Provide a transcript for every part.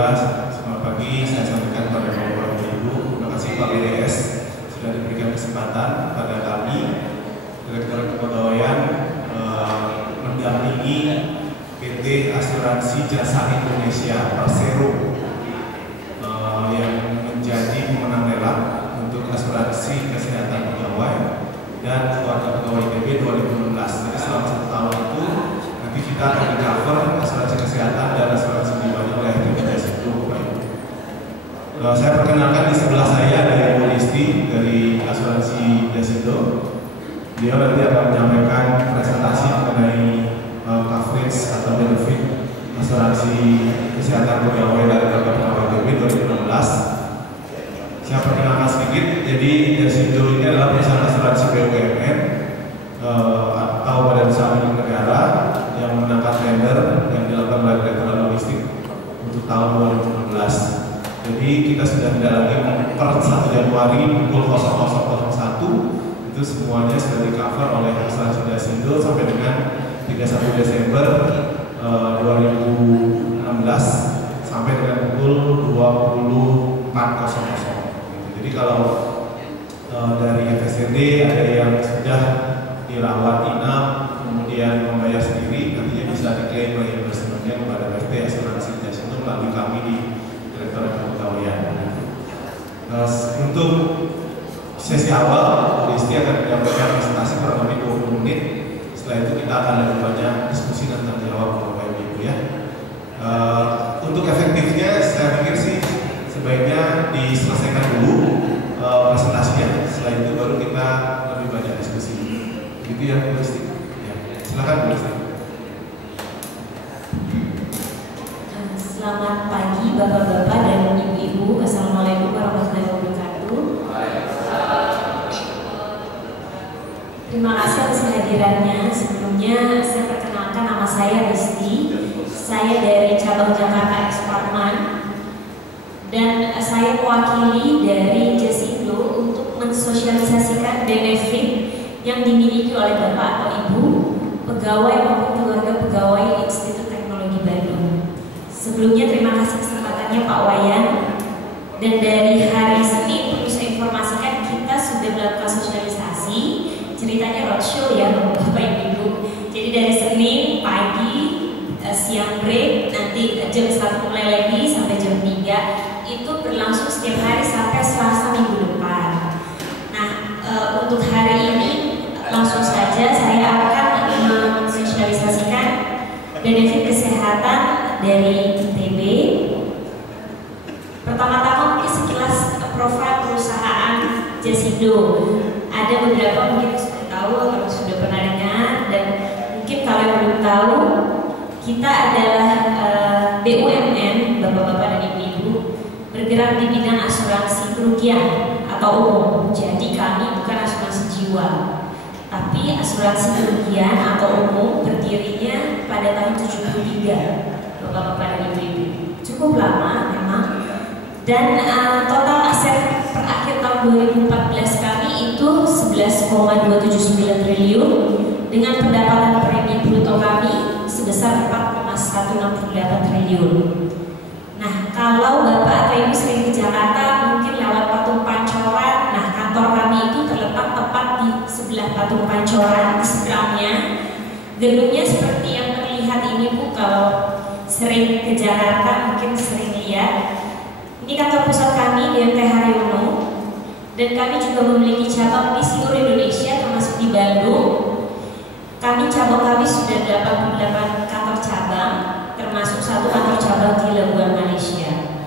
juga selamat pagi saya sampaikan kepada Bapak Ibu. Terima kasih Pak BDS sudah diberikan kesempatan pada kami Direktorat Kepegawaian mendampingi PT Asuransi Jasa Indonesia Persero yang menjadi pemenang lelang untuk asuransi kesehatan pegawai dan keluarga pegawai ITB 2016. Jadi selama 1 tahun itu nanti kita akan di-cover asuransi kesehatan dan asuransi pribadi oleh PT Jasindo. Saya perkenalkan di sebelah saya ada Ibu Listi dari asuransi Jasindo. Dia nanti akan menyampaikan presentasi mengenai coverage atau benefit asuransi kesehatan pegawai dan keluarga pegawai ITB 2016. Saya perkenalkan sedikit, jadi Jasindo ini adalah perusahaan asuransi BUMN atau badan usaha milik negara yang menangkan tender yang dilakukan oleh Direktorat Logistik untuk tahun 2016. Jadi kita sudah tidak lagi per 1 Januari pukul 00.01 itu semuanya sudah di-cover oleh asuransi Jasindo sampai dengan 31 Desember 2016 sampai dengan pukul 24.00. Jadi kalau dari FSRD ada yang sudah dirawat inap kemudian membayar sendiri, nantinya bisa diklaim reimbursementnya kepada PT Asuransi Jasindo melalui kami di Direktorat Kepegawaian. Untuk sesi awal, Listi akan menyampaikan presentasi kurang lebih 20 menit. Setelah itu kita akan lebih banyak diskusi dan tanya jawab Bapak Ibu ya. Untuk efektifnya, saya pikir sih sebaiknya diselesaikan dulu presentasinya. Setelah itu baru kita lebih banyak diskusi. Gitu ya, Bu Listi. Ya, silakan Bu Listi. Selamat pagi Bapak-bapak dan Ibu-ibu. Assalamualaikum warahmatullahi wabarakatuh. Terima kasih atas kehadirannya. Sebelumnya saya perkenalkan, nama saya Listi. Saya dari cabang Jakarta Expartman dan saya mewakili dari Jasindo untuk mensosialisasikan benefit yang dimiliki oleh Bapak atau Ibu pegawai maupun keluarga pegawai Institut Teknologi Bandung. Sebelumnya terima kasih kesempatannya Pak Wayan. Dan dari hari Senin perlu saya informasikan kita sudah melakukan sosialisasi. Ceritanya roadshow ya Bapak Ibu. Jadi dari Senin pagi, siang break, nanti jam 1 mulai lagi sampai jam 3 itu berlangsung setiap hari sampai Selasa minggu depan. Nah untuk hari ini langsung saja saya akan mensosialisasikan benefit kesehatan dari ITB. Pertama-tama mungkin sekilas profil perusahaan Jasindo. Ada beberapa mungkin sudah tahu atau sudah pernah dengar, dan mungkin kalau yang belum tahu, kita adalah BUMN, Bapak-bapak dan Ibu-ibu, bergerak di bidang asuransi kerugian atau umum. Jadi kami bukan asuransi jiwa, tapi asuransi kerugian atau umum berdirinya pada tahun 73, Bapak-bapak dan Ibu-ibu. Cukup lama memang. Dan total aset per akhir tahun 2014 kami itu 11,279 triliun dengan pendapatan premi bruto kami sebesar 4,168 triliun. Nah, kalau Bapak atau Ibu sering ke Jakarta mungkin lewat Patung Pancoran. Nah, kantor kami itu terletak tepat di sebelah Patung Pancoran, di seberangnya. Gedungnya seperti yang terlihat ini Bu, kalau sering ke Jakarta mungkin sering lihat. Ini kantor pusat kami di MT Haryono, dan kami juga memiliki cabang di seluruh Indonesia termasuk di Bandung. Cabang kami sudah 88 kantor cabang, termasuk 1 kantor cabang di Labuan, Malaysia.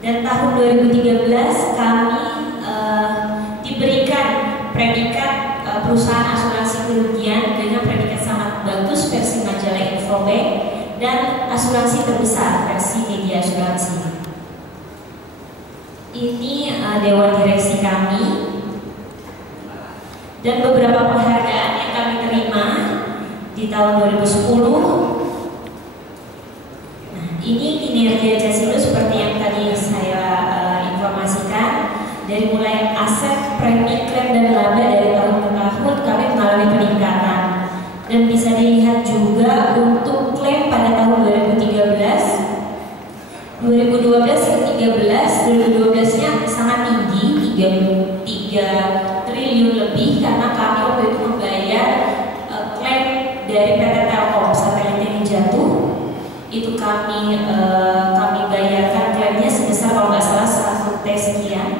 Dan tahun 2013 kami diberikan predikat perusahaan asuransi kerugian dengan predikat sangat bagus versi majalah Infobank dan asuransi terbesar versi Media Asuransi. Ini dewan direksi kami dan beberapa penghargaan yang kami terima di tahun 2010. Nah, ini kinerja Jasindo seperti yang tadi saya informasikan. Dari mulai aset, premi, klaim, dan laba dari tahun ke tahun kami mengalami peningkatan. Dan bisa dilihat juga untuk klaim pada tahun 2013 2012 ke 13, 2012-nya sangat tinggi, 3 triliun lebih, karena kami waktu itu membayar klaim dari PT Telkom, satelitnya yang jatuh. Itu kami bayarkan klaimnya sebesar kalau nggak salah 100 T sekian.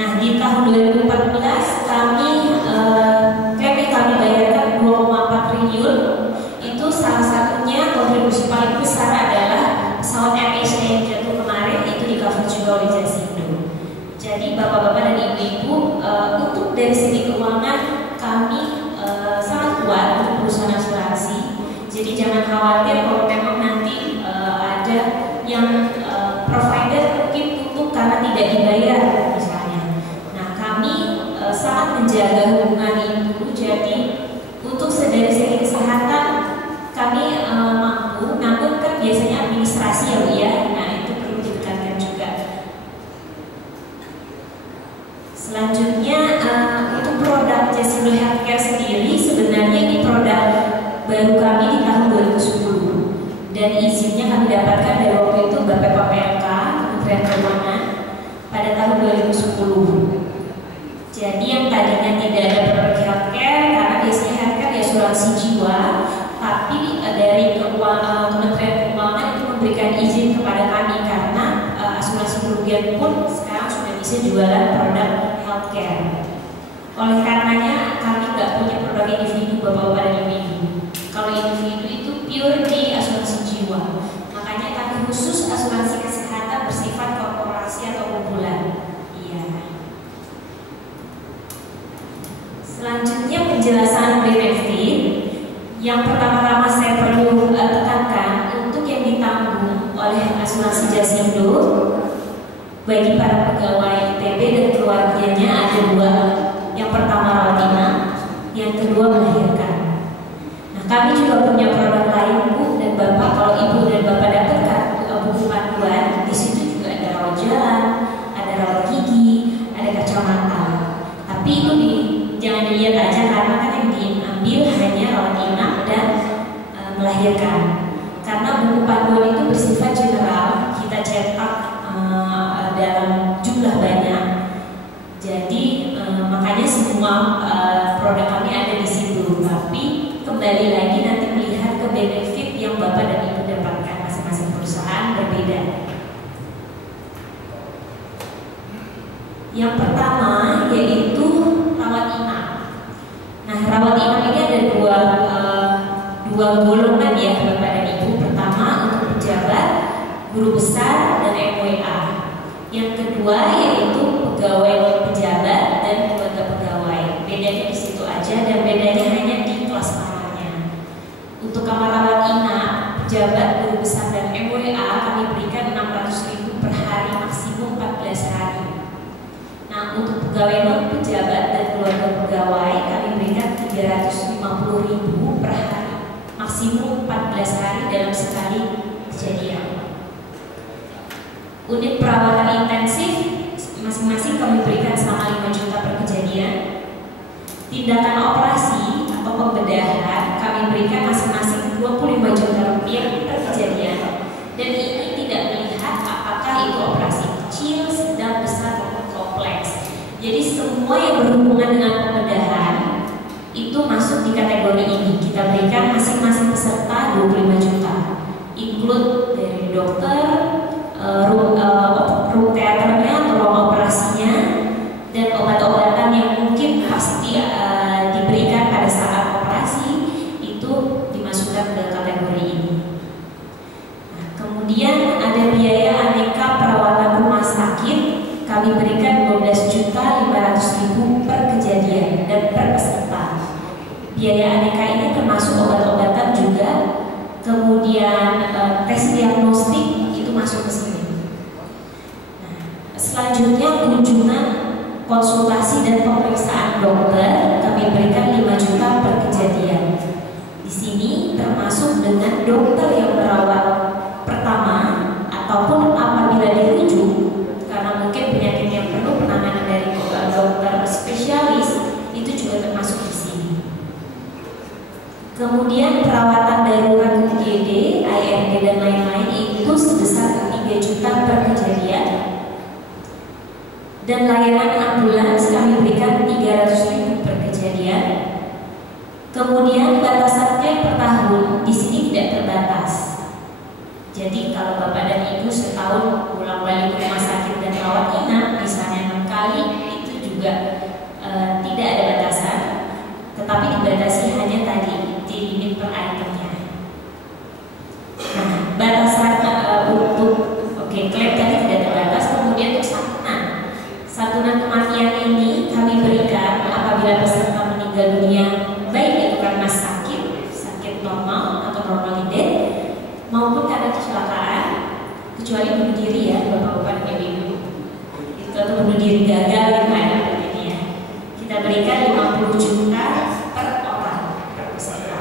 Nah, di tahun 2014 klaim yang kami bayarkan 2,4 triliun. Itu salah satunya kontribusi paling besar adalah pesawat AirAsia yang jatuh kemarin, itu di cover juga oleh Jasindo. Jadi bapak-bapak dan ibu-ibu, untuk dari segi keuangan kami sangat kuat untuk perusahaan asuransi. Jadi jangan khawatir kalau memang nanti ada yang provider mungkin tutup karena tidak dibayar misalnya. Nah, kami sangat menjaga hubungan itu. Jadi untuk dari segi kesehatan kami mampu, namun kan biasanya administrasi ya Bu ya. Nah, itu perlu ditekankan juga. Selanjutnya untuk produk Jasindo Healthcare sendiri, sebenarnya ini produk baru kami di tahun 2010 dan izinnya kami dapatkan dari waktu itu BPPK, Kementerian Keuangan, pada tahun 2010. Jadi yang tadinya tidak ada produk healthcare, karena biasanya healthcare ya asuransi jiwa, tapi dari Kementerian Keuangan itu memberikan izin kepada kami karena asuransi kerugian pun sekarang sudah bisa jualan produk healthcare. Oleh karenanya kami nggak punya produk individu bapak-bapak dan ibu-ibu. Kalau individu itu pure di asuransi jiwa, makanya kami khusus asuransi kesehatan bersifat korporasi atau kumpulan. Iya. Selanjutnya penjelasan benefit. Yang pertama-tama saya perlu tekankan, untuk yang ditanggung oleh asuransi Jasindo bagi para pegawai ITB dan keluarganya ada 2. Yang pertama rawat inap, yang kedua melahirkan. Nah, kami juga punya produk lain Bu dan Bapak. Kalau Ibu dan Bapak dapatkan buku panduan, di situ juga ada rawat jalan, ada rawat gigi, ada kacamata. Tapi itu jangan dilihat aja, karena kan yang diambil hanya rawat inap dan melahirkan. Karena buku panduan itu bersifat general, kita cetak dalam jumlah banyak. Jadi makanya semua produk kami ada di situ. Tapi kembali lagi nanti melihat ke benefit yang Bapak dan Ibu dapatkan, masing-masing perusahaan berbeda. Yang pertama yaitu rawat inap. Nah, rawat inap ini ada dua golongan ya Bapak dan Ibu. Pertama untuk pejabat, guru besar, dan MWA. Yang kedua yaitu pegawai pejabat dan keluarga pegawai. Bedanya di situ aja, dan bedanya hanya di kelas kamarnya. Untuk kamar rawat inap, pejabat, guru besar, dan MWA kami berikan 600.000 per hari, maksimum 14 hari. Nah, untuk pegawai non pejabat dan keluarga pegawai kami berikan 350.000 per hari, maksimum 14 hari dalam sekali kejadian. Unit perawatan intensif masing-masing kami berikan selama 5 juta per kejadian. Tindakan operasi atau pembedahan kami berikan masing-masing 25 juta rupiah per kejadian. Dan ini tidak melihat apakah itu operasi kecil, sedang, besar, maupun kompleks. Jadi semua yang berhubungan dengan pembedahan itu masuk di kategori ini. Kita berikan masing-masing peserta 25 juta, include dari dokter, room teaternya atau ruang operasinya, dan obat-obatan yang mungkin pasti diberikan pada saat operasi itu dimasukkan ke kategori ini. Nah, kemudian ada biaya aneka perawatan rumah sakit kami berikan 12.500.000 per kejadian dan per peserta. Biaya aneka ini termasuk obat-obatan juga, kemudian tes diagnostik itu masuk ke sini. Selanjutnya kunjungan, konsultasi, dan pemeriksaan dokter kami berikan 5 juta per kejadian. Di sini termasuk dengan dokter yang merawat pertama ataupun apabila dirujuk karena mungkin penyakit yang perlu penanganan dari dokter spesialis itu juga termasuk di sini. Kemudian perawatan darurat UGD, IRD, dan lain-lain itu sebesar 3 Dan layanan ambulans kami berikan 300.000 per kejadian. Kemudian batasan klaim per tahun di sini tidak terbatas. Jadi kalau Bapak dan Ibu setahun pulang balik ke rumah sakit dan rawat inap misalnya 6 kali, itu juga tidak ada batasan, tetapi dibatasi hanya tadi di limit per itemnya. Nah, batasan untuk klaim tadi tidak terbatas. Kemudian untuk santunan kematian ini kami berikan apabila peserta meninggal dunia, baik itu karena sakit normal atau normal death, maupun karena kecelakaan, kecuali bunuh diri ya Bapak-bapak dan Ibu-ibu. Itu atau bunuh diri gagal ini ya. Kita berikan 50 juta per orang per peserta.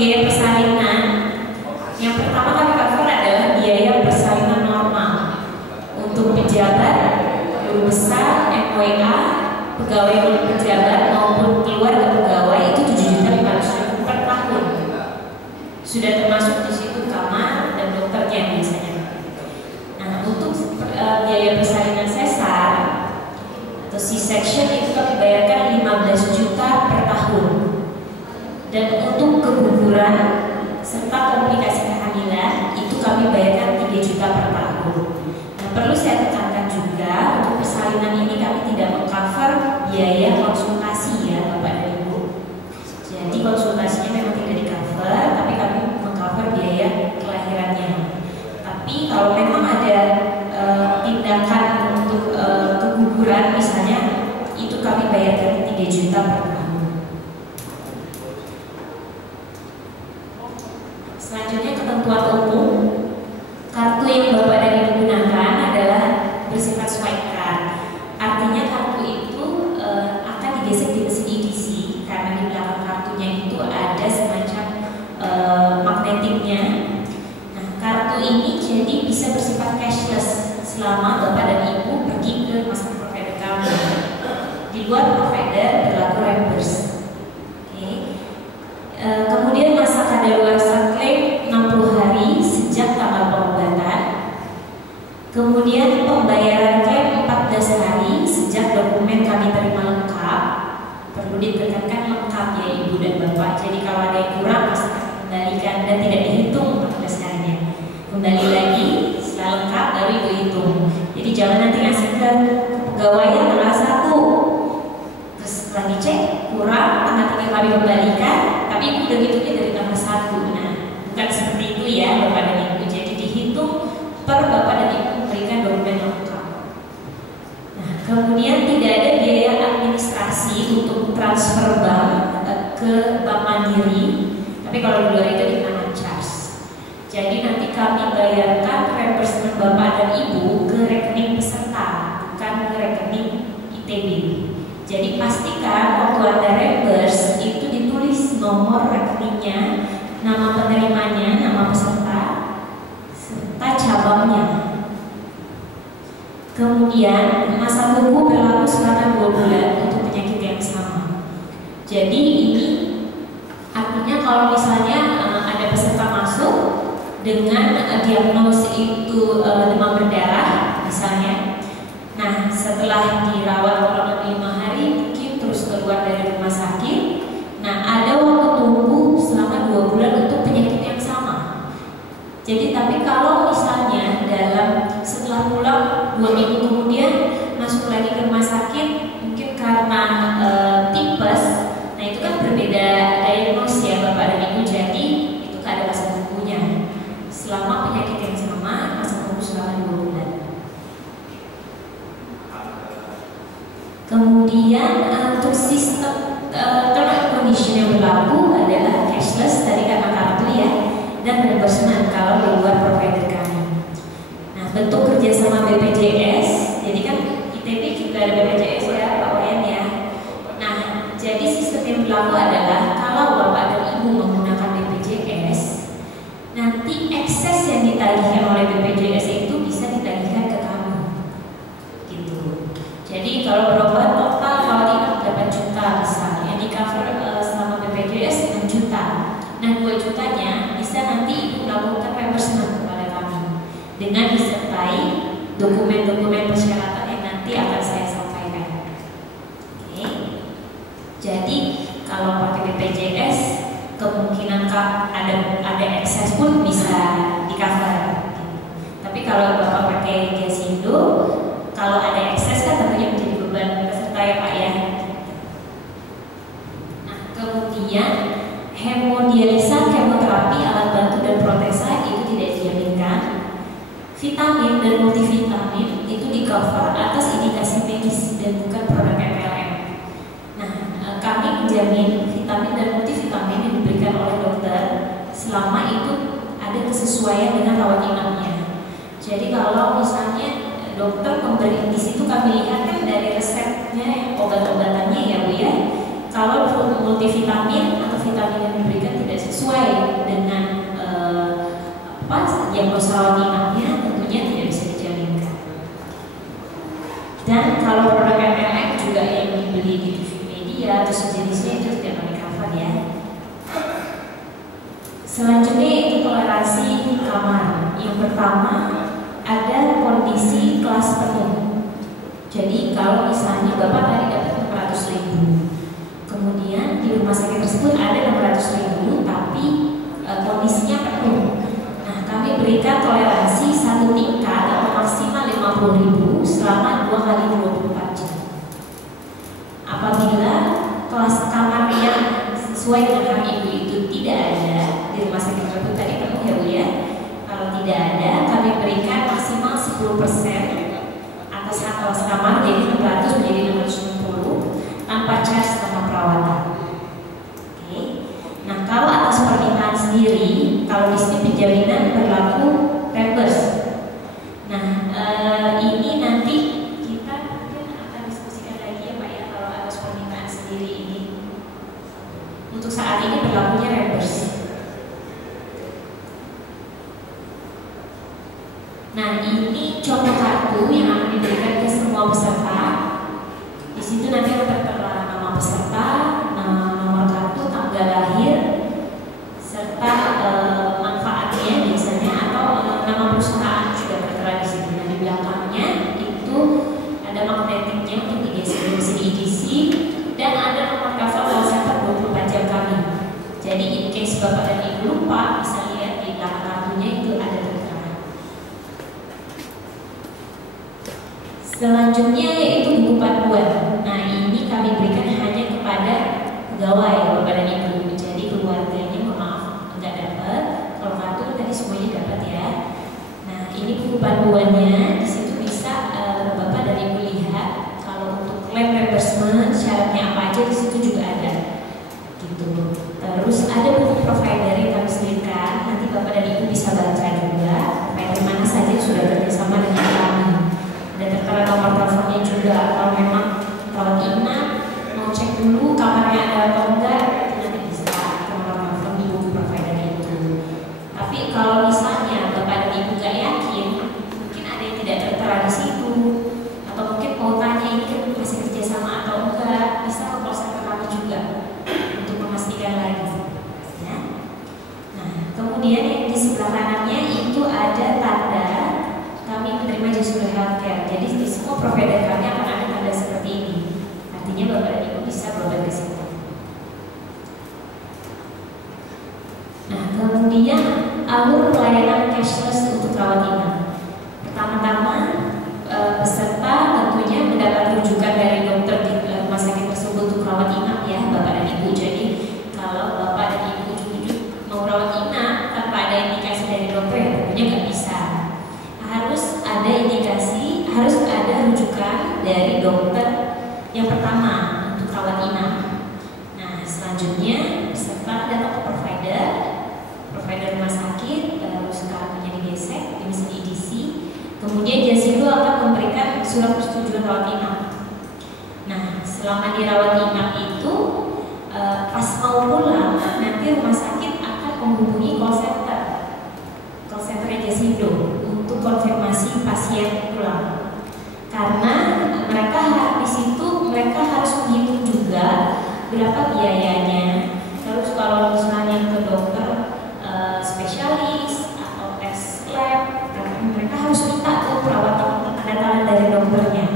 Biaya persalinan, yang pertama kami cover adalah biaya persalinan normal untuk pejabat, guru besar, MWA, pegawai non pejabat maupun keluarga pegawai itu 7.500.000 per tahun. Sudah termasuk di situ kamar dan dokternya biasanya. Nah, untuk biaya persalinan sesar atau C-section itu kami bayarkan 15 juta per tahun. Dan untuk keguguran serta komplikasi kehamilan itu kami bayarkan 3 juta per tahun. Nah, perlu saya tekankan juga untuk persalinan ini kami tidak meng-cover biaya konsultasi ya Bapak dan Ibu. Jadi konsultasinya memang tidak di-cover, tapi kami meng-cover biaya kelahirannya. Tapi kalau memang ada tindakan untuk keguguran misalnya, itu kami bayarkan 3 juta per tahun. Selanjutnya ketentuan umum. Kartu yang Bapak dan Ibu gunakan adalah bersifat swipe card. Artinya kartu itu akan digesek di mesin EDC karena di belakang kartunya itu ada semacam magnetiknya. Nah, kartu ini jadi bisa bersifat cashless selama Bapak dan Ibu pergi ke master provider kami. Di luar provider berlaku reimburse. Kemudian masa kadaluarsa klaim 60 hari sejak tanggal pengobatan. Kemudian pembayaran klaim 14 hari sejak dokumen kami terima lengkap. Perlu ditekankan lengkap ya Ibu dan Bapak. Jadi kalau ada yang kurang masih kembalikan dan tidak dihitung 14 harinya. Kembali lagi setelah lengkap baru Ibu hitung. Jadi jangan nanti ngasih ke pegawainya tanggal 1. Terus setelah dicek kurang, tanggal 3 kami kembalikan. Tapi Ibu udah hitungnya dari tanggal 1. Nah, bukan seperti itu ya Bapak dan Ibu. Jadi dihitung per Bapak dan Ibu memberikan dokumen lengkap. Nah, kemudian tidak ada biaya administrasi untuk transfer bank ke Bank Mandiri. Tapi kalau di luar itu dikenakan charge. Jadi nanti kami bayarkan reimbursement Bapak dan Ibu ke rekening peserta, bukan ke rekening ITB. Jadi pastikan waktu Anda reimburse itu ditulis nomor rekeningnya, nama penerimanya, nama peserta, serta cabangnya. Kemudian masa tunggu berlaku selama 2 bulan untuk penyakit yang sama. Jadi ini artinya kalau misalnya ada peserta masuk dengan diagnosis itu demam berdarah misalnya. Nah, setelah dirawat kurang lebih 5 hari mungkin terus keluar dari rumah sakit. Nah, ada waktu tunggu selama 2 bulan untuk penyakit yang sama. Jadi tapi kalau misalnya setelah pulang 2 minggu kemudian masuk lagi ke rumah sakit mungkin karena tipes, nah itu kan berbeda diagnosis ya Bapak dan Ibu. Jadi itu kan ada masa tunggunya. Selama penyakit yang sama masa tunggu selama 2 bulan. Kemudian untuk sistem term and condition yang berlaku adalah cashless tadi karena kartu ya, dan reimbursement kalau di luar provider kami. Nah, bentuk kerjasama BPJS, jadi kan ITB juga ada BPJS ya Pak Wayan ya. Nah, jadi sistem yang berlaku adalah kalau Bapak dan Ibu menggunakan ditagihkan oleh BPJS itu bisa ditagihkan ke kami, gitu. Jadi kalau berobat total kalau inap 8 juta bisa, yang di cover selama BPJS 6 juta. Nah 2 jutanya bisa nanti ibu melakukan reimbursement kepada kami dengan disertai dokumen-dokumen persyaratan yang nanti akan saya sampaikan. Oke. Jadi kalau pakai BPJS kemungkinan ada ekses pun bisa di cover. Tapi kalau bapak pakai Jasindo, kalau ada ekses kan tentunya menjadi beban peserta ya Pak ya. Nah kemudian hemodialisa, kemoterapi, alat bantu dan protesa itu tidak dijaminkan. Vitamin dan multivitamin itu di cover atas indikasi medis dan bukan produk MLM. Nah kami menjamin vitamin dan multivitamin yang diberikan oleh dokter selama itu ada kesesuaian dengan rawat inapnya. Jadi kalau misalnya dokter memberi di situ kami lihat kan dari resepnya obat-obatannya ya Bu ya. Kalau multivitamin atau vitamin yang diberikan tidak sesuai dengan diagnosa rawat inapnya, tentunya tidak bisa dijaminkan. Dan kalau produk MLM juga yang dibeli di TV media atau sejenisnya itu tidak kami cover ya. Selanjutnya itu toleransi kamar. Yang pertama ada kondisi kelas penuh. Jadi kalau misalnya Bapak tadi dapat 600.000, kemudian di rumah sakit tersebut ada 600.000 tapi kondisinya penuh. Nah kami berikan toleransi 1 tingkat atau maksimal 50.000 selama 2 kali 24 jam. Apabila kelas kamar yang sesuai dengan hak ibu itu tidak ada di rumah sakit tersebut tadi penuh ya Bu ya. Kalau tidak ada, kami berikan maksimal 10% atas hak kelas kamar, jadi 600 menjadi 660 tanpa charge tanpa perawatan. Oke. Nah kalau atas permintaan sendiri, kalau di sini penjaminan berlaku reimburse. Nah ini nanti kita mungkin akan diskusikan lagi ya Pak ya kalau atas permintaan sendiri ini. Untuk saat ini berlakunya reimburse. Nah ini contoh kartu yang akan diberikan ke semua peserta. Di situ nanti tertera nama peserta, nomor kartu, tanggal lahir, serta manfaatnya biasanya atau nama perusahaan juga tertera di situ. Nah di belakangnya itu ada magnetiknya untuk EDC dan ada nomor cover call center 24 jam kami. Jadi in case Bapak dan Ibu lupa bisa lihat di belakang kartunya itu ada tertera. Selanjutnya yaitu buku panduan. Nah ini kami berikan hanya kepada pegawai Bapak dan Ibu. Jadi keluarganya maaf nggak dapat. Kalau kartu tadi semuanya dapat ya. Nah ini buku panduannya, di situ bisa Bapak dan Ibu lihat. Kalau untuk claim reimbursement syaratnya apa aja di situ juga ada. Gitu. Terus ada buku provider yang kami selipkan. Nanti Bapak dan Ibu bisa baca juga. Provider mana saja sudah kerjasama dengan kami. Dan tertera nomor teleponnya juga. Kalau memang rawat inap mau cek dulu kamarnya ada atau enggak, nanti bisa nomor telepon di buku provider itu. Tapi kalau misalnya Bapak dan Ibu nggak yakin, mungkin ada yang tidak tertera di situ, atau mungkin mau tanya ini kan masih kerjasama atau enggak, bisa ke call center kami juga untuk memastikan lagi. Ya. Nah kemudian yang di sebelah kanannya itu ada tanda kami menerima Jasindo Healthcare. Jadi di semua provider kami akan ada tanda seperti ini. Artinya Bapak dan Ibu bisa berobat di situ. Nah kemudian alur pelayanan cashless untuk rawat inap. Pertama-tama peserta tentunya mendapat rujukan dari dokter di rumah sakit tersebut untuk rawat inap ya Bapak dan Ibu. Jadi kalau Bapak dan Ibu ujuk-ujuk mau rawat inap tanpa ada indikasi dari dokter ya tentunya nggak bisa. Harus ada indikasi, harus ada rujukan dari dokter yang pertama untuk rawat inap. Nah selanjutnya peserta datang ke provider rumah sakit, terus kartunya digesek, dimesin EDC. Kemudian Jasindo akan memberikan surat persetujuan rawat inap. Nah selama di rawat inap itu pas mau pulang nanti rumah sakit akan menghubungi call centernya Jasindo berapa biayanya. Terus kalau misalnya ke dokter spesialis atau tes lab, mereka harus minta tuh perawatan tanda tangan dari dokternya.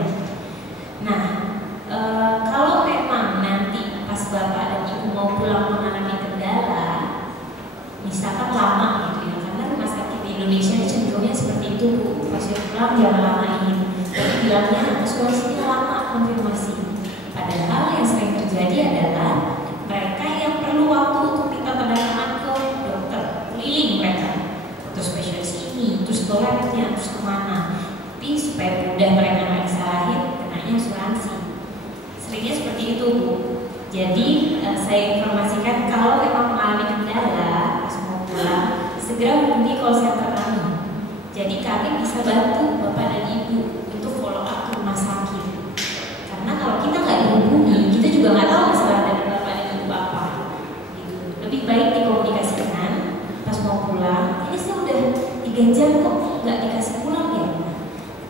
Nah, kalau memang nanti pas bapak dan ibu mau pulang mengalami kendala, misalkan lama gitu ya, karena rumah sakit di Indonesia cenderungnya seperti itu, pasien pulang jangan lamain, tapi bilangnya asuransinya lama konfirmasi. Padahal yang sering terjadi adalah mereka yang perlu waktu untuk minta tanda tangan ke dokter, keliling mereka, terus spesialis ini, terus ke labnya, terus kemana. Tapi supaya mudah mereka nggak disalahin, kenanya asuransi. Seringnya seperti itu, Bu. Jadi saya informasikan kalau memang mengalami kendala pas mau pulang, segera hubungi call center kami. Jadi kami bisa bantu Bapak dan Ibu untuk follow up ke rumah sakit. Karena kalau kita nggak dihubungi, kita juga nggak tahu masalah dari Bapak dan Ibu apa. Gitu. Lebih baik dikomunikasikan pas mau pulang. Ini saya udah 3 jam kok nggak dikasih pulang ya.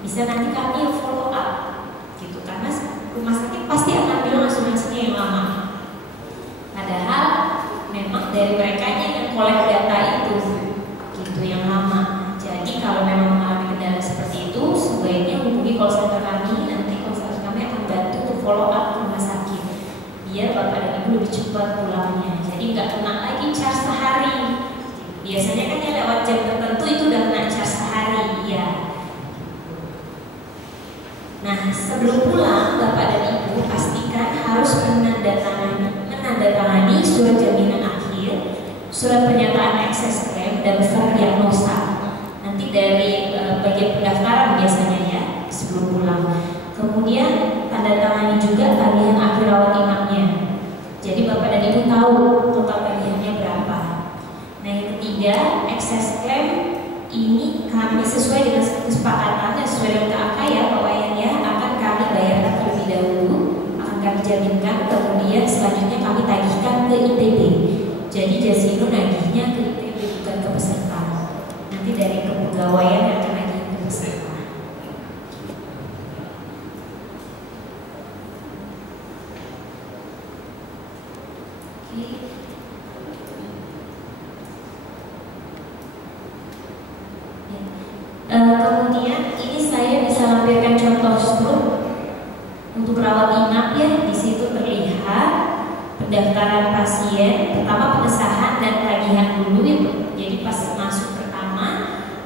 Bisa nanti kami yang follow up, gitu. Karena rumah sakit pasti akan bilang asuransinya yang lama. Padahal memang dari mereka yang kolek data itu, gitu yang lama. Jadi kalau memang mengalami kendala seperti itu, sebaiknya hubungi call center kami. Nanti call center kami akan bantu untuk follow up ke rumah sakit, biar Bapak dan Ibu lebih cepat pulangnya. Jadi nggak kena lagi charge sehari. Biasanya kan yang lewat jam tertentu itu udah kena charge sehari, ya. Nah, sebelum pulang, Bapak dan Ibu pastikan harus menandatangani surat jaminan akhir, surat pernyataan ekses klaim, dan surat diagnosa. Nanti dari bagian pendaftaran biasanya ya, sebelum pulang. Kemudian tanda tangani juga tagihan akhir rawat inapnya. Jadi Bapak dan Ibu tahu total tagihannya berapa. Nah, yang ketiga, ekses klaim ini kami sesuai dengan kesepakatan dan sesuai dengan KAK ya, Pak Wayan ya, akan kami bayarkan terlebih dahulu, akan kami jaminkan, kemudian selanjutnya kami tagihkan ke ITB. Jadi Jasindo nagihnya ke ITB bukan ke peserta. Nanti dari kepegawaian yang akan nagih ke peserta. Kemudian ini saya bisa lampirkan contoh struk untuk rawat inap ya. Di situ terlihat pendaftaran pasien, pertama pengesahan dan tagihan dulu itu. Jadi pas masuk pertama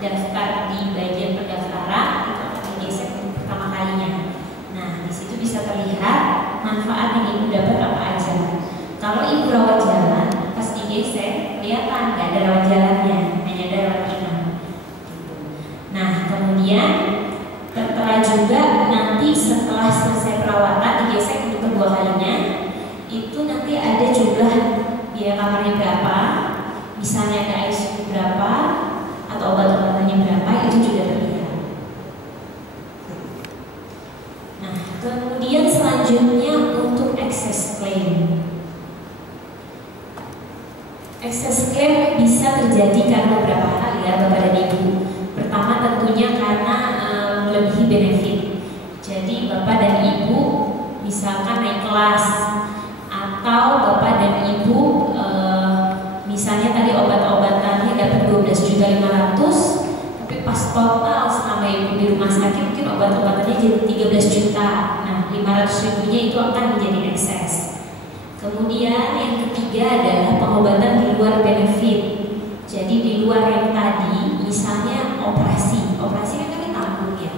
daftar di bagian pendaftaran itu akan digeser untuk pertama kalinya. Nah, di situ bisa terlihat manfaat yang Ibu dapat apa aja. Kalau Ibu rawat jalan, pas digeser kelihatan nggak ada rawat jalannya, hanya ada rawat inap. Nah, kemudian tertera juga nanti setelah selesai perawatan digesek untuk kedua kalinya, itu nanti ada jumlah biaya kamarnya berapa, misalnya ada ICU berapa, atau obat-obatannya berapa, itu juga terlihat. Nah, kemudian selanjutnya untuk excess claim. Excess claim bisa terjadi karena beberapa hal ya, Bapak dan Ibu. Pertama tentunya karena melebihi benefit. Jadi Bapak dan Ibu misalkan naik kelas, atau Bapak dan Ibu misalnya tadi obat-obatannya dapat 12.500.000, tapi pas total selama Ibu di rumah sakit mungkin obat-obatannya jadi 13 juta. Nah, 500.000-nya itu akan menjadi ekses. Kemudian yang ketiga adalah pengobatan di luar benefit. Jadi di luar yang tadi, misalnya operasi kan kami tanggung ya.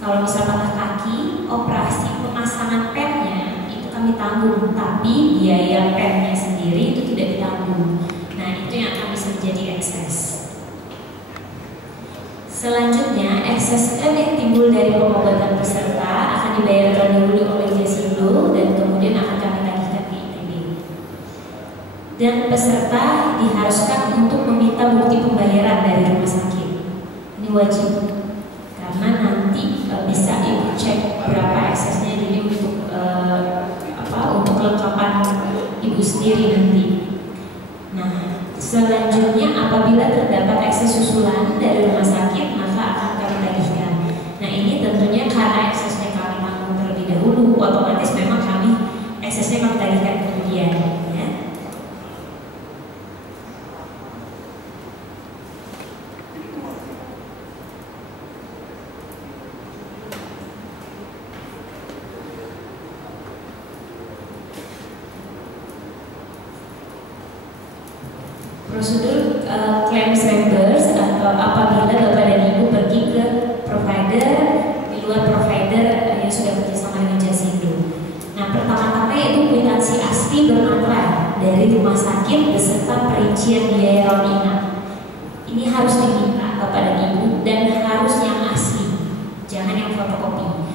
Kalau misal patah kaki, operasi pemasangan pennya itu kami tanggung, tapi biaya pennya sendiri itu tidak ditanggung. Nah, itu yang akan bisa menjadi ekses. Selanjutnya, ekses yang timbul dari pengobatan peserta akan dibayarkan dahulu oleh Jasindo dan kemudian akan kami tagihkan ke ITB. Dan peserta diharuskan untuk meminta bukti pembayaran dari rumah sakit. Ini wajib, karena nanti bisa Ibu cek berapa eksesnya, jadi untuk untuk kelengkapan Ibu sendiri nanti. Nah, selanjutnya apabila terdapat ekses susulan dari rumah sakit, maka akan kami tagihkan. Nah, ini tentunya karena eksesnya kami tanggung terlebih dahulu, otomatis memang kami eksesnya kami tagihkan Prosedur claims reimburse atau apabila Bapak dan Ibu pergi ke provider di luar provider yang sudah bekerjasama dengan Jasindo. Nah, pertama-tama yaitu kwitansi asli bermaterai dari rumah sakit beserta perincian biaya rawat inap. Ini harus diminta Bapak dan Ibu dan harus yang asli, jangan yang fotokopi.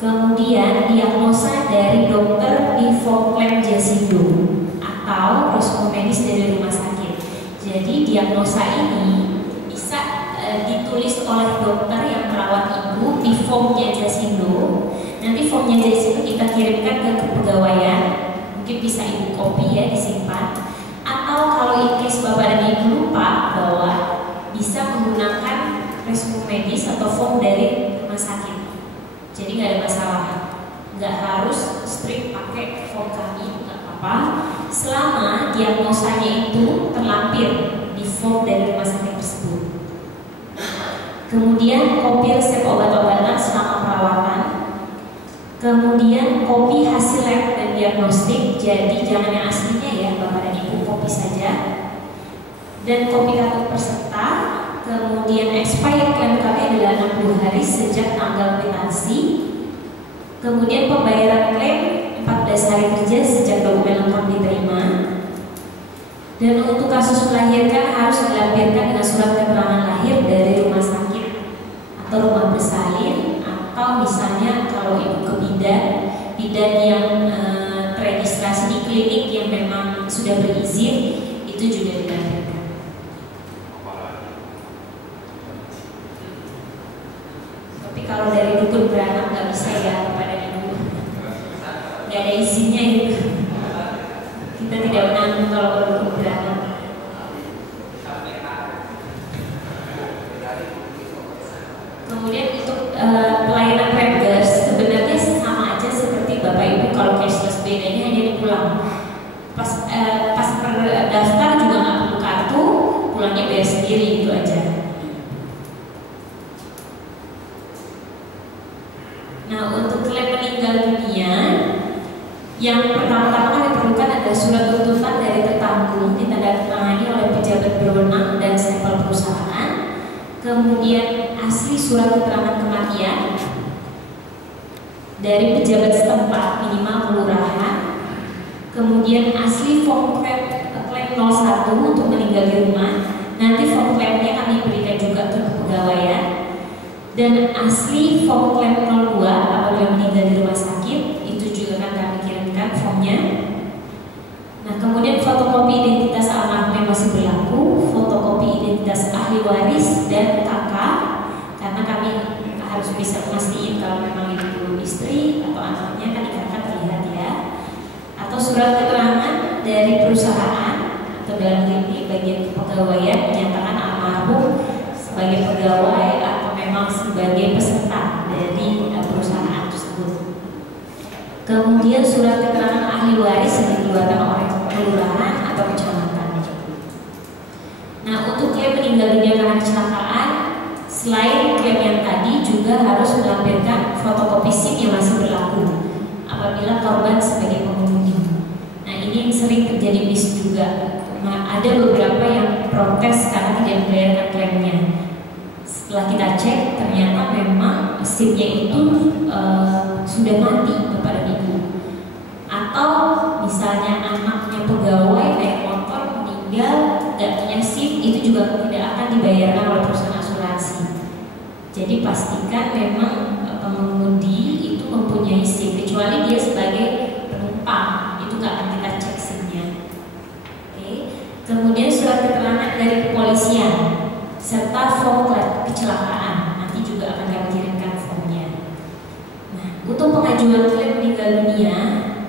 Kemudian diagnosa dari dokter di form claim Jasindo atau resiko medis dari rumah sakit. Jadi diagnosa ini bisa ditulis oleh dokter yang merawat ibu di formnya Jasindo. Nanti formnya Jasindo kita kirimkan ke kepegawaian, mungkin bisa ibu copy ya, disimpan. Atau kalau in case Bapak dan Ibu lupa bahwa bisa menggunakan resiko medis atau form dari rumah sakit. Jadi nggak ada masalah, nggak harus strict pakai form kami, nggak apa-apa. Selama diagnosanya itu terlampir di form dari rumah sakit tersebut. Kemudian kopi resep obat-obatan selama perawatan. Kemudian kopi hasil lab dan diagnostik. Jadi jangan yang aslinya ya Bapak dan Ibu, kopi saja. Dan kopi kartu peserta. Kemudian expired klaim kami adalah 60 hari sejak tanggal kwitansi. Kemudian pembayaran klaim 14 hari kerja sejak dokumen lengkap diterima. Dan untuk kasus melahirkan harus dilampirkan dengan surat keterangan lahir dari rumah sakit atau rumah bersalin, atau misalnya kalau ibu ke bidan yang teregistrasi di klinik yang memang sudah berizin, itu juga dilampirkan. Tapi kalau dari dukun beranak nggak bisa ya kepada ibu, nggak ada izinnya itu. Kita tidak menanggung kalau dukun beranak. Kemudian untuk pelayanan reimburse sebenarnya sama aja seperti Bapak Ibu kalau cashless, bedanya hanya di pulang. Pas daftar juga nggak perlu kartu, pulangnya bayar sendiri, itu aja. Nah, untuk klaim meninggal dunia, yang pertama-tama diperlukan adalah surat tuntutan dari tertanggung ditandatangani oleh pejabat berwenang dan sampel perusahaan. Kemudian asli surat keterangan kematian dari pejabat setempat minimal kelurahan. Kemudian asli form klaim 01 untuk meninggal di rumah. Nanti form klaimnya kami berikan juga ke kepegawaian. Dan asli form klaim 02 apabila meninggal di rumah sakit, itu juga akan kami kirimkan formnya. Nah, kemudian fotokopi identitas almarhum yang masih berlaku, fotokopi identitas ahli waris dan kakak, karena kami harus bisa memastikan kalau memang itu istri atau anaknya, kan di kakak terlihat ya. Atau surat keterangan dari perusahaan atau dalam ini bagian kepegawaian menyatakan almarhum sebagai pegawai atau memang sebagai peserta dari perusahaan tersebut. Kemudian surat keterangan ahli waris yang dikeluarkan oleh kelurahan atau kecamatan. Nah, untuk klaim meninggal dunia karena kecelakaan, selain klaim yang tadi juga harus melampirkan fotokopi SIM yang masih berlaku apabila korban sebagai pengemudi. Nah, ini yang sering terjadi miss juga. Nah, ada beberapa yang protes karena tidak membayarkan klaimnya. Setelah kita cek, ternyata memang SIM-nya itu sudah mati Bapak dan Ibu. Atau misalnya anaknya pegawai naik motor meninggal, tidak punya SIM, itu juga tidak akan dibayarkan oleh perusahaan asuransi. Jadi pastikan memang pengemudi itu mempunyai SIM, kecuali dia sebagai penumpang, itu nggak akan kita cek SIM-nya. Oke. Kemudian surat keterangan dari kepolisian serta form kecelakaan, nanti juga akan kami kirimkan formnya. Nah, untuk pengajuan klaim meninggal dunia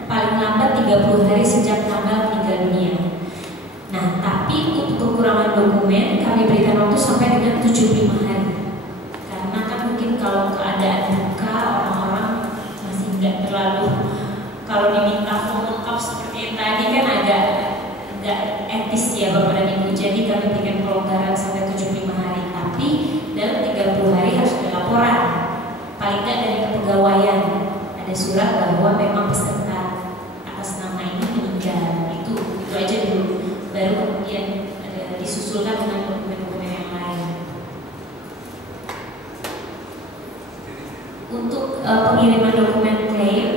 paling lambat 30 hari sejak tanggal meninggal dunia. Nah, tapi untuk kekurangan dokumen kami berikan waktu sampai dengan 75 hari. Karena kan mungkin kalau keadaan duka orang-orang masih nggak terlalu, kalau diminta form lengkap seperti yang tadi kan agak nggak etis ya Bapak dan Ibu. Jadi kami berikan pelonggaran sampai 75 hari. Tapi dalam 30 hari harus ada laporan, paling nggak dari kepegawaian, ada surat bahwa memang peserta atas nama ini meninggal. Itu aja dulu, baru kemudian disusulkan dengan dokumen-dokumen yang lain. Untuk pengiriman dokumen klaim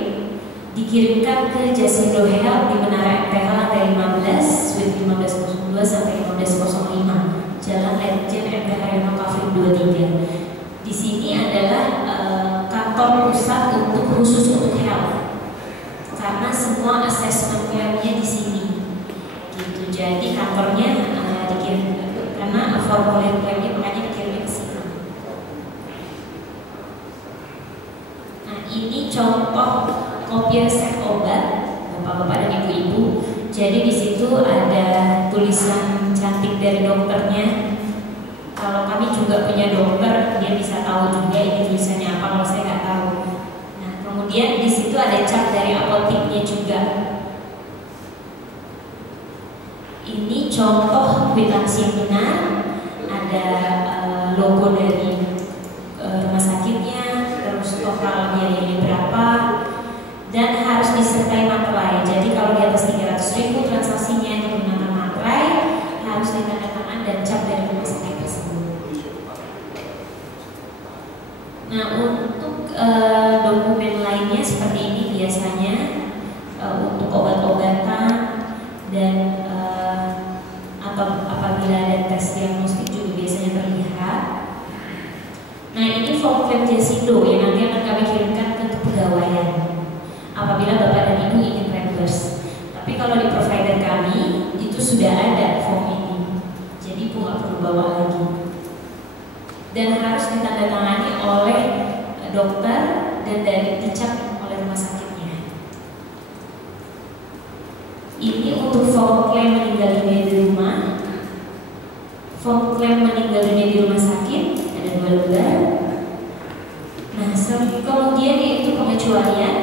dikirimkan ke Jasindo Health di Menara MPH lantai 15, suite 1502 sampai 1505, Jalan Letjen MPH Reno Kavling 23. Di sini adalah kantor pusat khusus untuk health, karena semua asesmen klaimnya di sini. Gitu. Jadi kantornya dikirim karena formulir klaimnya makanya dikirimnya ke sini. Nah, ini contoh kopier set obat, bapak-bapak dan ibu-ibu. Jadi di situ ada tulisan cantik dari dokternya. Kalau kami juga punya dokter, dia bisa tahu juga ini tulisannya apa. Kalau saya nggak tahu. Nah, kemudian di situ ada cap dari apoteknya juga. Ini contoh kwitansi yang benar. Ada logo dari rumah sakitnya, terus total biayanya berapa, dan harus disertai materai. Jadi kalau di atas 300.000 transaksinya digunakan materai, harus ditandatangan dan cap dari rumah sakit tersebut. Nah, untuk dokumen lainnya seperti ini biasanya untuk obat-obatan dan atau apabila ada tes diagnostik juga biasanya terlihat. Nah, ini form klaim Jasindo yang nanti akan kami kirimkan ke kepegawaian apabila bapak dan ibu ingin reimburse. Tapi kalau di provider kami itu sudah ada form ini, jadi ibu nggak perlu bawa lagi. Dan harus ditandatangani oleh dokter dan dari dicap oleh rumah sakitnya. Ini untuk form klaim meninggal dunia di rumah, form klaim meninggal dunia di rumah sakit, ada 2 lembar. Nah, kemudian yaitu pengecualian.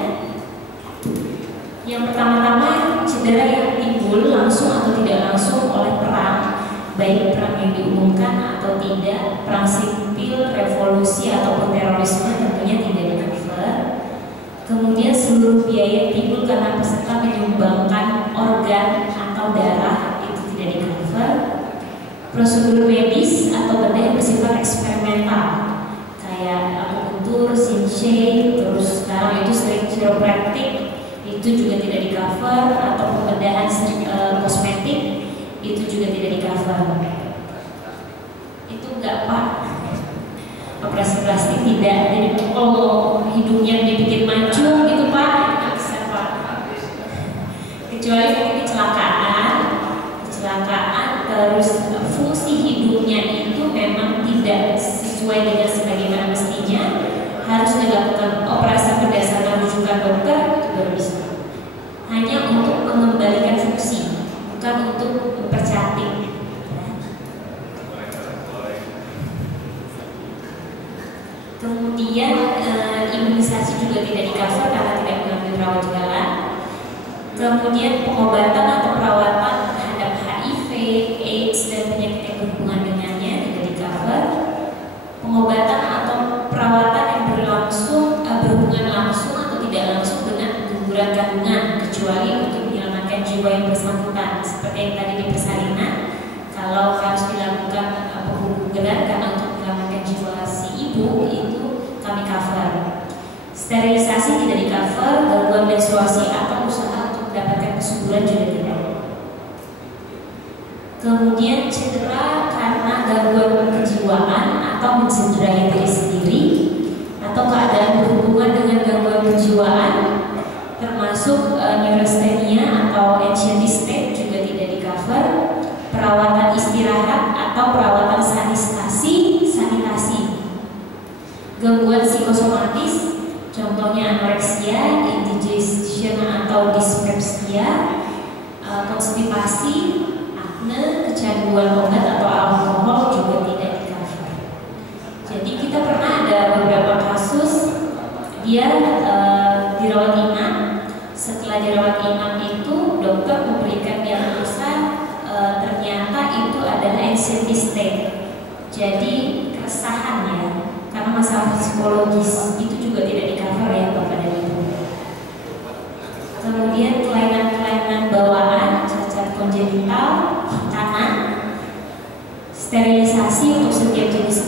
Yang pertama-tama cedera yang timbul langsung atau tidak langsung oleh perang, baik perang yang diumumkan atau tidak, perang sipil, revolusi ataupun terorisme tentunya tidak di-cover. Kemudian seluruh biaya yang timbul karena peserta menyumbangkan organ atau darah itu tidak di-cover. Prosedur medis atau benda yang bersifat eksperimental kayak akupuntur, sinshei, terus sekarang itu sering chiropractic itu juga tidak di-cover, atau pembedahan kosmetik itu juga tidak di-cover. Itu enggak, Pak. Operasi plastik tidak. Jadi kalau hidungnya dibikin mancung gitu, Pak, nggak bisa, Pak. Kecuali mungkin kecelakaan terus fungsi hidungnya itu memang tidak sesuai dengan sebagaimana mestinya, harus dilakukan operasi berdasarkan rujukan dokter, itu baru bisa. Hanya untuk mengembalikan fungsi, bukan untuk mempercantik. Kemudian imunisasi juga tidak di-cover karena tidak mengambil rawat jalan. Kemudian pengobatan atau perawatan terhadap HIV, AIDS dan penyakit yang berhubungan dengannya tidak di-cover. Pengobatan atau perawatan yang berhubungan langsung atau tidak langsung dengan guguran kandungan, kecuali untuk menyelamatkan jiwa yang bersangkutan, seperti yang tadi di persalinan. Kalau harus dilakukan pengguguran karena untuk menyelamatkan jiwa si ibu, itu kami cover. Sterilisasi tidak di-cover, gangguan menstruasi atau usaha untuk mendapatkan kesuburan juga tidak. Kemudian cedera karena gangguan kejiwaan atau mencederai diri sendiri, atau keadaan berhubungan dengan gangguan kejiwaan termasuk neurasthenia atau anxiety state juga tidak di-cover. Perawatan istirahat atau perawatan sanitasi, gangguan psikosomatis, contohnya anoreksia, indigestion atau dyspepsia, konstipasi, akne, kecanduan obat atau alkohol juga tidak di-cover. Jadi kita pernah ada beberapa kasus dia dirawat inap. Setelah dirawat inap itu dokter memberikan diagnosa ternyata itu adalah anxiety state. Jadi keresahan ya, karena masalah psikologis itu juga tidak di-cover ya Bapak dan Ibu. Kemudian kelainan-kelainan bawaan, cacat kongenital kanan,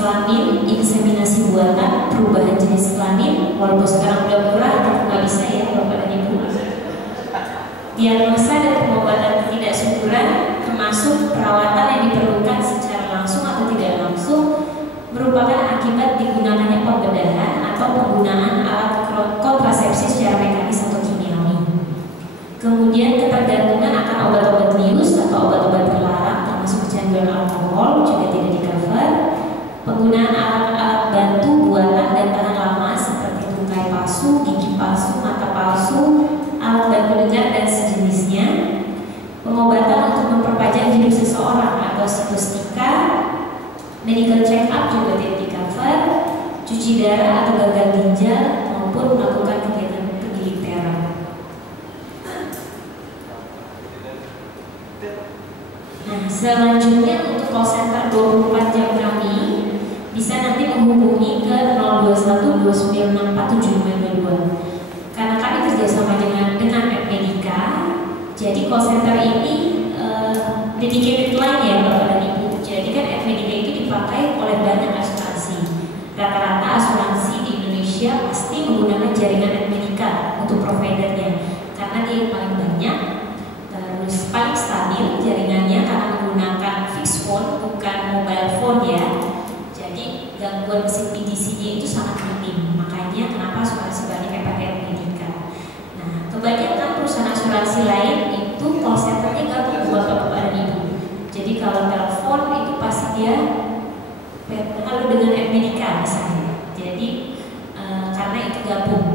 kelamin, inseminasi buatan, perubahan jenis kelamin, walaupun sekarang udah murah, tapi nggak bisa ya Bapak dan Ibu. Diagnosa dan pengobatan ketidaksuburan, termasuk perawatan yang diperlukan secara langsung atau tidak langsung, merupakan akibat digunakannya pembedahan atau penggunaan alat kontrasepsi secara mekanis atau kimiawi. Kemudian ketergantungan akan obat-obat bius atau obat-obat terlarang, termasuk kecanduan alkohol juga tidak di-cover. Penggunaan alat-alat bantu buatan dan tahan lama seperti tungkai palsu, gigi palsu, mata palsu, alat bantu dengar dan sejenisnya. Pengobatan untuk memperpanjang hidup seseorang atau psikostika, medical check up juga tidak di-cover, cuci darah atau gagal ginjal maupun melakukan kegiatan kemiliteran. Nah, selanjutnya untuk call center 24 jam kami bisa nanti menghubungi ke 02129647522. Karena kami kerjasama dengan Medmedica, jadi call center ini dedicated line ya Bapak dan Ibu. Jadi kan Medmedica itu dipakai oleh banyak asuransi. Rata-rata asuransi di Indonesia pasti menggunakan jaringan Medmedica untuk providernya, karena dia yang paling banyak, terus paling stabil jaringannya karena menggunakan fixed phone bukan mobile phone ya. Jadi gangguan mesin PDC-nya itu sangat minim. Makanya kenapa asuransi banyak yang pakai Medmedica. Nah, kebanyakan perusahaan asuransi lain itu call center-nya gabung buat Bapak dan Ibu. Jadi kalau telepon itu pasti dia lalu dengan Medmedica misalnya. Jadi karena itu gabung.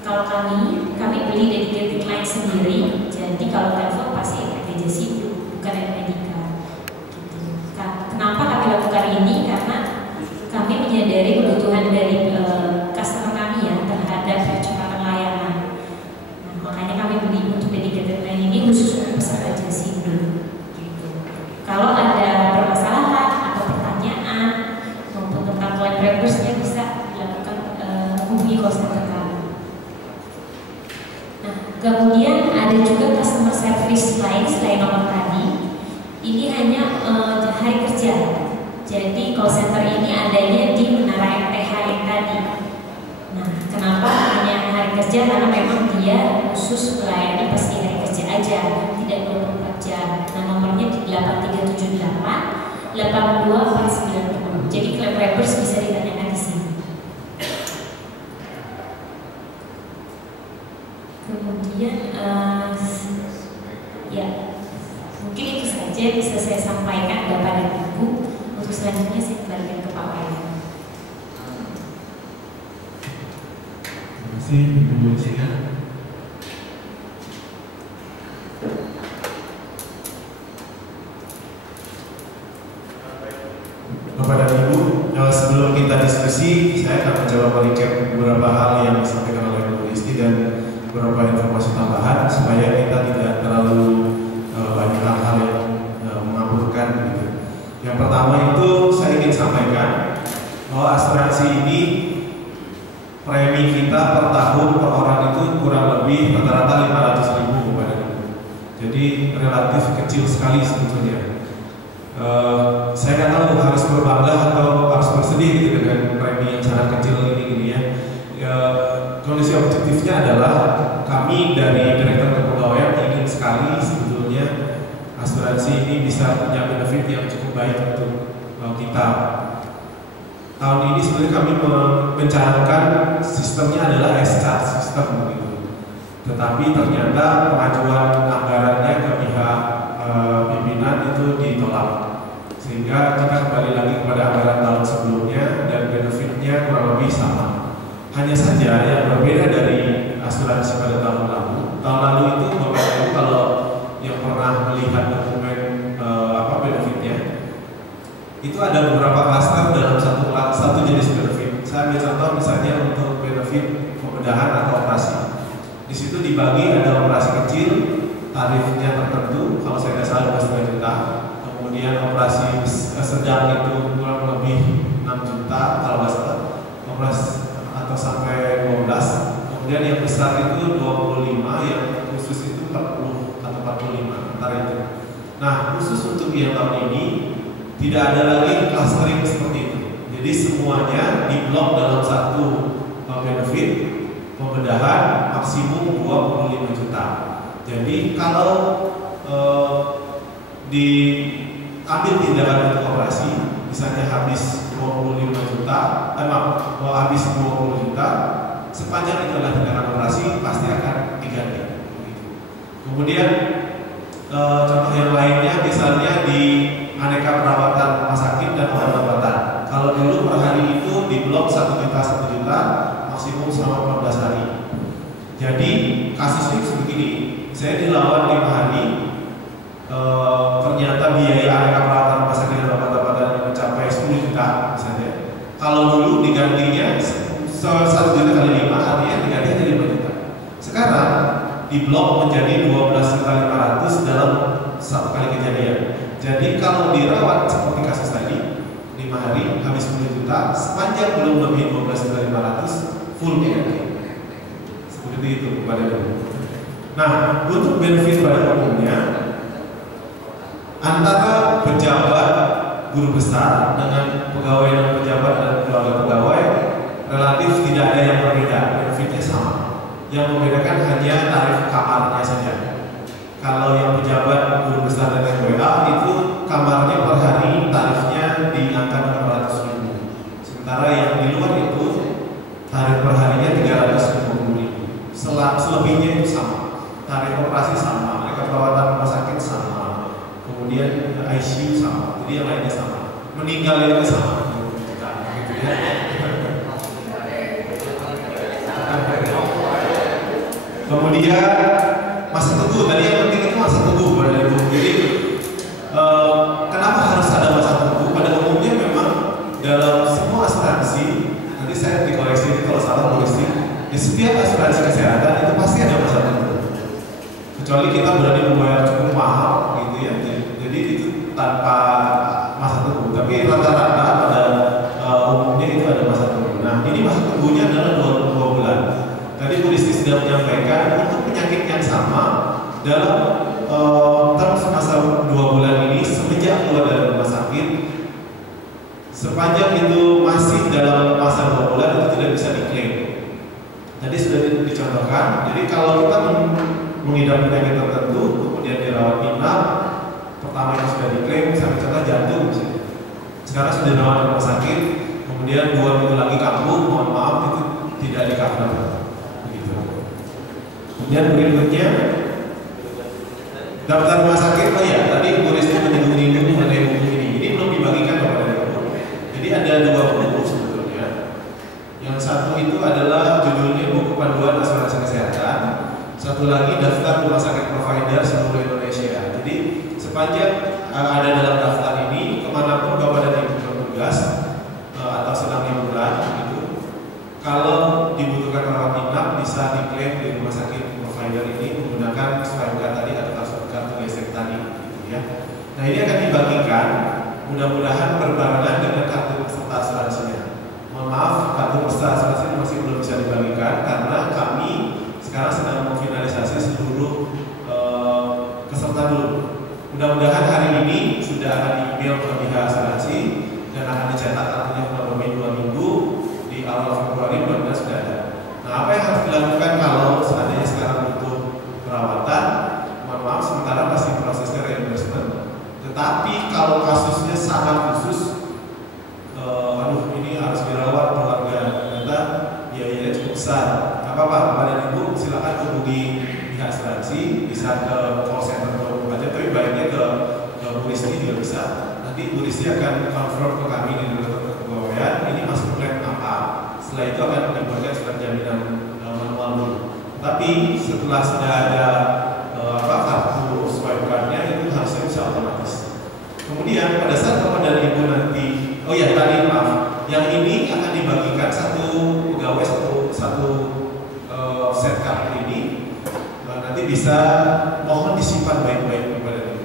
Kalau kami beli dedicated line sendiri. Jadi kalau telepon pasti Jasindo bukan Medmedica. Gitu. Kenapa kami lakukan ini? Karena kami menyadari kebutuhan dari customer kami ya terhadap kecepatan layanan. Nah, makanya kami beli untuk dedicated line ini khusus untuk peserta Jasindo. Gitu. Kalau ada permasalahan atau pertanyaan maupun tentang claim reverse-nya bisa dilakukan hubungi call center kami. Nah, kemudian ada juga customer service lain selain nomor tadi. Ini hanya hari kerja. Jadi call center ini adanya di Menara MTH yang tadi. Nah, kenapa hanya hari kerja? Karena memang dia khusus melayani pas di hari kerja aja, tidak 24 jam. Nah, nomornya di 8378 82490. Jadi claim reverse bisa ditanyakan di sini. Kemudian ya mungkin itu saja yang bisa saya sampaikan Bapak dan Ibu. Untuk selanjutnya saya kembalikan ke Pak Wayan. Terima kasih Ibu Lucia. Bapak dan Ibu, sebelum kita diskusi, saya akan mencoba merecap beberapa hal yang disampaikan oleh Bu Listi dan beberapa informasi tambahan supaya kita tidak terlalu banyak hal-hal yang mengaburkan gitu. Yang pertama itu saya ingin sampaikan bahwa asuransi ini premi kita per tahun per orang itu kurang lebih rata-rata 500.000 Bapak dan Ibu. Jadi relatif kecil sekali sebetulnya. Saya nggak tahu harus berbangga atau harus bersedih gitu dengan premi yang sangat kecil ini ya. Kondisi objektifnya adalah kami dari Direktur Kepegawaian ingin sekali sebetulnya asuransi ini bisa punya benefit yang cukup baik untuk kita. Tahun ini sebenarnya kami mencanangkan sistemnya adalah S-Charge system gitu. Tetapi ternyata pengajuan anggarannya ke pihak pimpinan itu ditolak. Sehingga kita kembali lagi kepada anggaran tahun sebelumnya dan benefitnya kurang lebih sama. Hanya saja yang berbeda dari asuransi pada tahun lalu. Tahun lalu itu Bapak Ibu kalau yang pernah melihat dokumen benefitnya, itu ada beberapa klaster dalam satu jenis benefit. Saya ambil contoh misalnya untuk benefit pembedahan atau operasi. Di situ dibagi ada operasi kecil, tarifnya tertentu. Kalau saya tidak salah 2,5 juta. Kemudian operasi sedang itu kurang lebih 6 juta kalau nggak salah. Operasi atau sampai 12. Kemudian yang besar itu 25, yang khusus itu 40 atau 45 antara itu. Nah, khusus untuk yang tahun ini tidak ada lagi clustering seperti itu. Jadi Jadi semuanya diblok dalam satu benefit pembedahan maksimum 25 juta. Jadi kalau diambil tindakan untuk operasi, misalnya habis 25 juta, habis 20 juta, sepanjang itu adalah tindakan operasi pasti akan diganti. Kemudian contoh yang lainnya misalnya di aneka perawatan rumah sakit dan obat-obatan. Kalau dulu per hari itu di blok 1 juta maksimum selama 14 hari. Jadi kasusnya sebegini, saya dilawan 5 hari, ternyata biaya aneka perawatan rumah sakit dan obat-obatan mencapai 10 juta misalnya. Kalau dulu digantinya 1 juta kali 5, artinya digantinya jadi 5 juta. Sekarang di blok menjadi 12.500 dalam satu kali kejadian. Jadi kalau dirawat seperti kasus tadi 5 hari habis 10 juta, sepanjang belum lebih 12.500 full diganti. Seperti itu kepada dulu. Nah, untuk benefit pada umumnya antara pejabat guru besar dengan pegawai dan pejabat dan keluarga pegawai relatif tidak ada yang berbeda, benefitnya sama. Yang membedakan hanya tarif kamarnya saja. Kalau yang pejabat guru besar dan MWA itu kamarnya per hari tarifnya di angka 600.000. Sementara yang di luar itu tarif per harinya 350.000. Selebihnya itu sama. Tarif operasi sama, mereka perawatan rumah sakit sama, kemudian ICU sama, jadi yang lainnya sama. Meninggal itu sama. Gitu ya. Kemudian masa tunggu, tadi yang penting itu masa tunggu pada ibu. Jadi kenapa harus ada masa tunggu? Pada umumnya memang dalam semua asuransi, nanti saya dikoreksi kalau salah polisi, di setiap asuransi kesehatan itu pasti ada masa tunggu. Kecuali kita berani membayar cukup mahal gitu ya, jadi itu tanpa masa tunggu. Tapi rata-rata pada umumnya itu ada masa tunggu. Nah ini masa tunggunya adalah 2 bulan. Tadi Bu Listi sudah menyampaikan untuk penyakit yang sama dalam term masa 2 bulan ini semenjak keluar dari rumah sakit, sepanjang itu masih dalam masa 2 bulan itu tidak bisa diklaim. Tadi sudah dicontohkan. Jadi kalau kita mengidap penyakit tertentu, kemudian dirawat inap, pertama itu sudah diklaim, misalnya contoh jantung, sekarang sudah dirawat di rumah sakit, kemudian 2 minggu lagi kambuh, mohon maaf itu tidak di-cover. Begitu. Kemudian berikutnya daftar rumah sakit, oh ya, tadi Bu Risti menyinggung mengenai buku ini belum dibagikan kepada Ibu. Jadi ada 2 buku sebetulnya. Yang satu itu adalah judulnya buku panduan asuransi kesehatan. Satu lagi daftar rumah sakit provider seluruh Indonesia. Jadi sepanjang ada dalam daftar ini, kemanapun Bapak dan Ibu bertugas atau sedang liburan, gitu, kalau dibutuhkan rawat inap bisa diklaim di rumah sakit provider ini menggunakan SPK tadi atau kartu gesek tadi, gitu ya. Nah ini akan dibagikan, mudah-mudahan berbarengan dengan kartu peserta asuransinya. Mohon maaf, kartu peserta asuransi masih belum bisa dibagikan karena kami sekarang sedang memfinalisasi seluruh peserta dulu. Mudah-mudahan hari ini sudah akan di-email ke pihak asuransi dan akan dicetak kartunya kurang lebih 2 minggu, di awal Februari mudah-mudahan sudah ada. Nah apa yang harus dilakukan kalau seandainya sekarang butuh perawatan? Mohon maaf, sementara masih prosesnya reimbursement. Tetapi kalau kasusnya sangat khusus, ini harus dirawat keluarga, ternyata biayanya cukup besar. Apa-apa, Bapak dan Ibu silakan hubungi pihak asuransi, bisa ke call center atau aja, tapi baiknya ke Bu Risti juga bisa. Nanti Bu Risti akan confirm ke kami di Direktorat Kepegawaian ini masuk plan apa. Setelah itu akan dibuatkan surat jaminan manual dulu. Tapi setelah sudah ada kartu swipe card-nya itu harusnya bisa otomatis. Kemudian pada saat Bapak dan Ibu nanti, oh ya tadi maaf, yang ini akan dibagikan satu pegawai satu set kartu ini, nanti bisa mohon disimpan baik-baik kepada Ibu.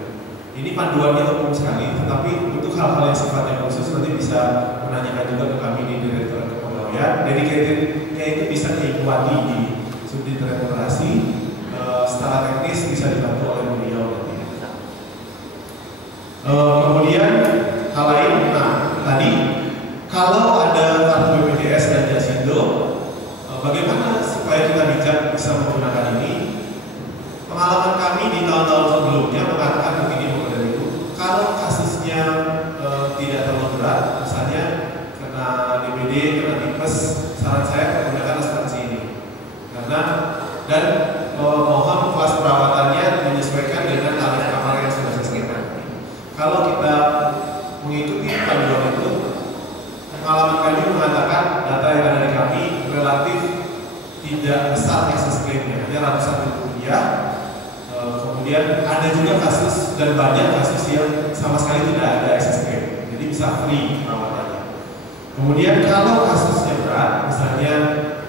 Ini panduannya umum sekali, tetapi untuk hal-hal yang sifatnya khusus nanti bisa menanyakan juga ke kami di Direktorat Kepegawaian. Dedicatednya itu bisa Ibu Wati di Subdirektorat Operasi, secara teknis bisa dibantu oleh beliau nanti. Kemudian hal lain, nah tadi kalau Kemudian ada juga kasus dan banyak kasus yang sama sekali tidak ada excess claim, jadi bisa free perawatannya. Kemudian kalau kasusnya berat, misalnya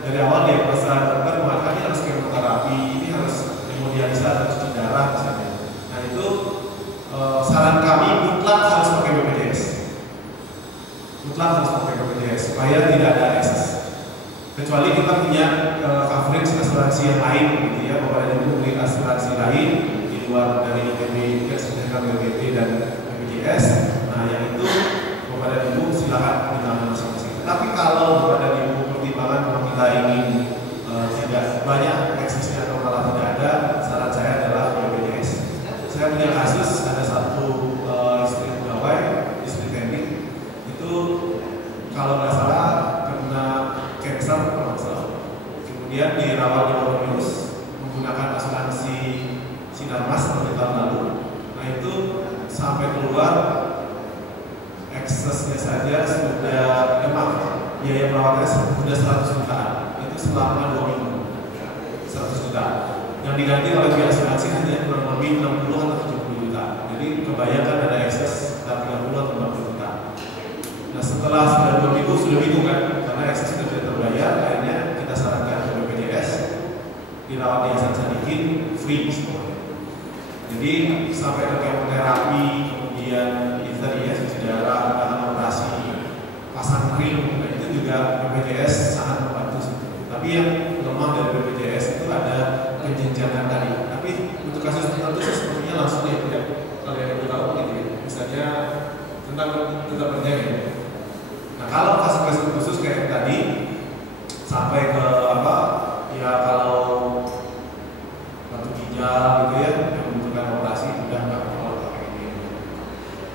dari awal dia perasaan dokter mengatakan ini harus kemoterapi, ini harus hemodialisa atau cuci darah misalnya. Nah itu saran kami mutlak harus pakai BPJS, mutlak harus pakai BPJS supaya tidak ada excess. Kecuali kita punya coverage asuransi yang lain, gitu ya, Bapak dan Ibu beli asuransi lain di luar dari ITB, BPJS dan BPJS. Nah yang itu Bapak dan Ibu silakan gunakan masing-masing. Tapi kalau Bapak dan Ibu pertimbangan bahwa kita ingin tidak banyak eksesnya atau malah tidak ada, saran saya adalah BPJS. Saya punya kasus ada satu istri pegawai, istri teknik itu kalau nggak salah kena cancer kalau nggak salah. Kemudian dirawat di Bawah News menggunakan asuransi Sinarmas tahun lalu. Nah itu sampai keluar eksesnya saja sudah biaya perawatannya sudah 100 jutaan. Itu selama 2 minggu 100 juta. Yang diganti oleh biaya asuransi hanya kurang lebih 60 atau 70 juta. Jadi kebayangkan ada ekses sekitar 30 atau 40 juta. Nah setelah sudah 2 minggu sudah bingung kan, karena ekses sudah tidak terbayar. Akhirnya kita sarankan ke BPJS dirawat di Hasan Sadikin free semuanya. Jadi sampai ke kemoterapi, kemudian itu tadi ya cuci darah, operasi, pasang ring, nah itu juga BPJS sangat membantu. Tapi yang lemah dari BPJS itu ada penjenjangan tadi. Tapi untuk kasus tertentu sepertinya langsung ya tidak kalian itu tahu gitu ya. Misalnya tentang tetap berjaga. Nah kalau kasus-kasus khusus kayak tadi sampai ke apa ya, kalau batu ginjal gitu ya yang membutuhkan operasi udah nggak perlu pakai ini.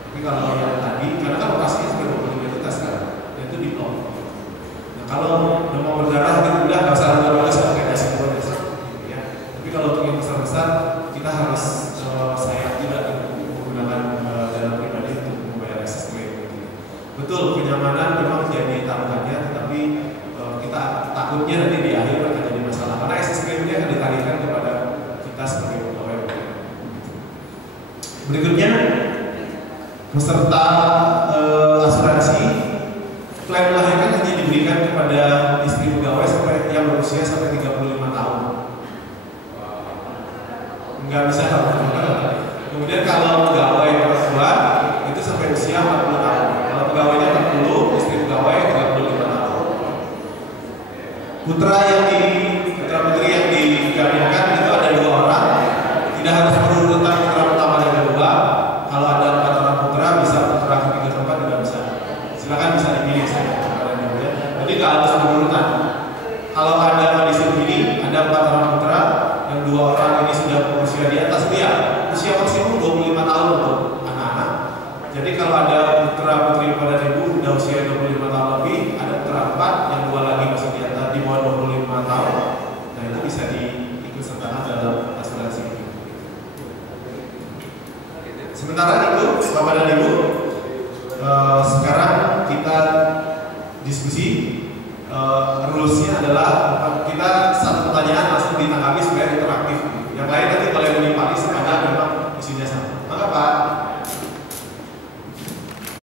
Tapi kalau yang tadi karena kan operasinya sudah 25 juta sekarang dan itu di blok. Nah kalau demam berdarah itu udah nggak usah harus pakai dasi gitu ya. Tapi kalau untuk yang besar-besar kita harus sayang juga menggunakan dana pribadi untuk membayar excess claim. Betul, kenyamanan memang menjadi taruhannya, tetapi kita takutnya nanti di akhir akan jadi masalah karena excess claim-nya akan ditagihkan kepada kita sebagai pegawai. Berikutnya, peserta asuransi klaim melahirkan hanya diberikan kepada istri pegawai sampai yang berusia sampai 35 tahun. Nggak bisa kalau kemudian kalau pegawai perempuan itu sampai usia 40 tahun. Kalau pegawainya 40, istri pegawai 35 tahun. Putra putri yang digabungkan itu ada 2 orang. Tidak harus berurutan putra pertama dan kedua. Kalau ada 4 orang putra, bisa putra ketiga keempat juga bisa. Silakan bisa dipilih saya. Jadi nggak harus berurutan. Kalau ada kondisi begini, ada 4 orang putra, yang 2 orang ini sudah berusia di atas dia, usia maksimum 25 tahun untuk anak-anak. Jadi kalau ada putra putri pada ibu udah usia 25 tahun lebih, ada putra 4, yang 2 lagi masih di atas di bawah 25 tahun. Nah itu bisa diikut sertakan dalam asuransi. Sementara itu, Bapak dan Ibu, sekarang kita diskusi. Rulesnya adalah kita satu pertanyaan langsung ditanggapi supaya interaktif. Yang lain nanti boleh